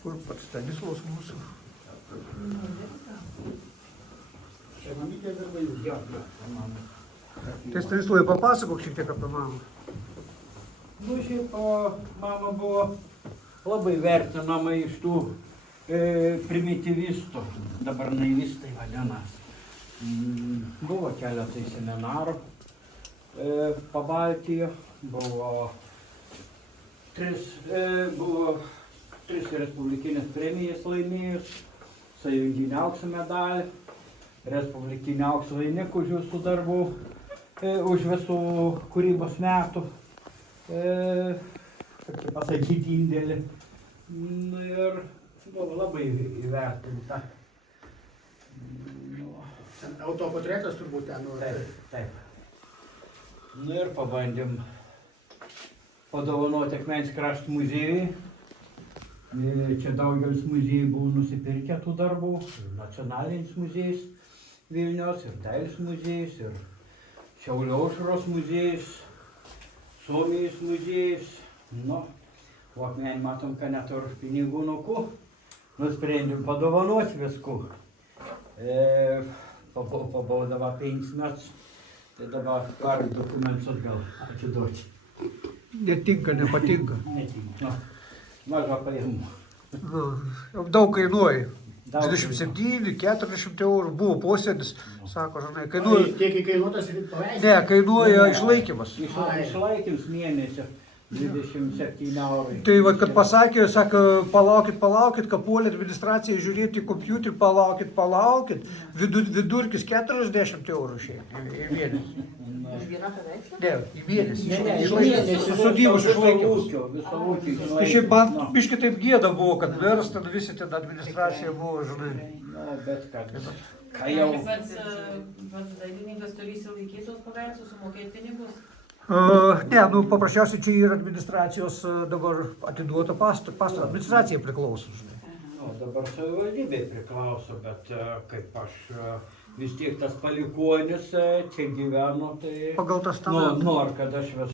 Kur pats Stanislovas mūsų? Čia mamytė darbai jūs. Jo, mama. Tai Stanislovai papasakok šiek tiek apie mamą. Nu, šiaip mama buvo labai vertinama iš tų primityvistų, dabar naivistai vadinas. Buvo keletai seminarų Pabaltijo, buvo tris respublikinės premijas laimėjus, sąjunginį aukso medalį, respublikinį aukso laimikį už visų darbų, už visų kūrybos metų, kaip tai pasakyti, indėlį. Nu, ir buvo labai įvertinta. Autoportretas turbūt ten. Taip, taip. Nu ir pabandėm padovanoti Akmenės krašto muziejui. Čia daugelis muziejų buvo nusipirkę tų darbų. Ir Nacionalinis muziejus Vilniaus, ir Dailės muziejus, ir Šiaulių aušros muziejus, Suomijos muziejus. Nu, o Akmenė matom, kad net ir pinigų nukų. Nusprendėm padovanoti viskų. Pabaudavo 5 metus. Tai dabar gali dokumentus atgal atiduoti. Netinka, nepatinka. Netinka. Maža pajamų. Nu, daug kainuoja. Daug 27, 40 eurų buvo posėdis, sako, žinai, kainuoja. Tiek įkainuotas ir paveikslas? Ne, kainuoja išlaikymas. Išlaikyms mėnesio 27 eurai. Tai va, kad pasakė, sako, palaukit, kad puolė administracija žiūrėti į kompiuterį, palaukit. Vidurkis 40 eurų šiaip į mėnesį. Už vieną paveikslą? Ne, į mėnesį. Išlaikymas. Sodybos išlaikymas. Viso ūkio išlaikymas. Tai šiaip man biškai taip gėda buvo, kad verslas, ten visi ten administracija buvo, žinai. Nu, bet kad. Ką jau. Pats dailininkas turi įsilaikyti tos paveikslus, sumokėti pinigus? Ne, nu paprasčiausiai čia yra administracijos dabar atiduota pastato, administracija priklauso, žinai. Nu, dabar savivaldybei priklauso, bet kaip aš vis tiek tas palikuonis čia gyveno, tai... Pagal testamentą. Nor, kad aš vis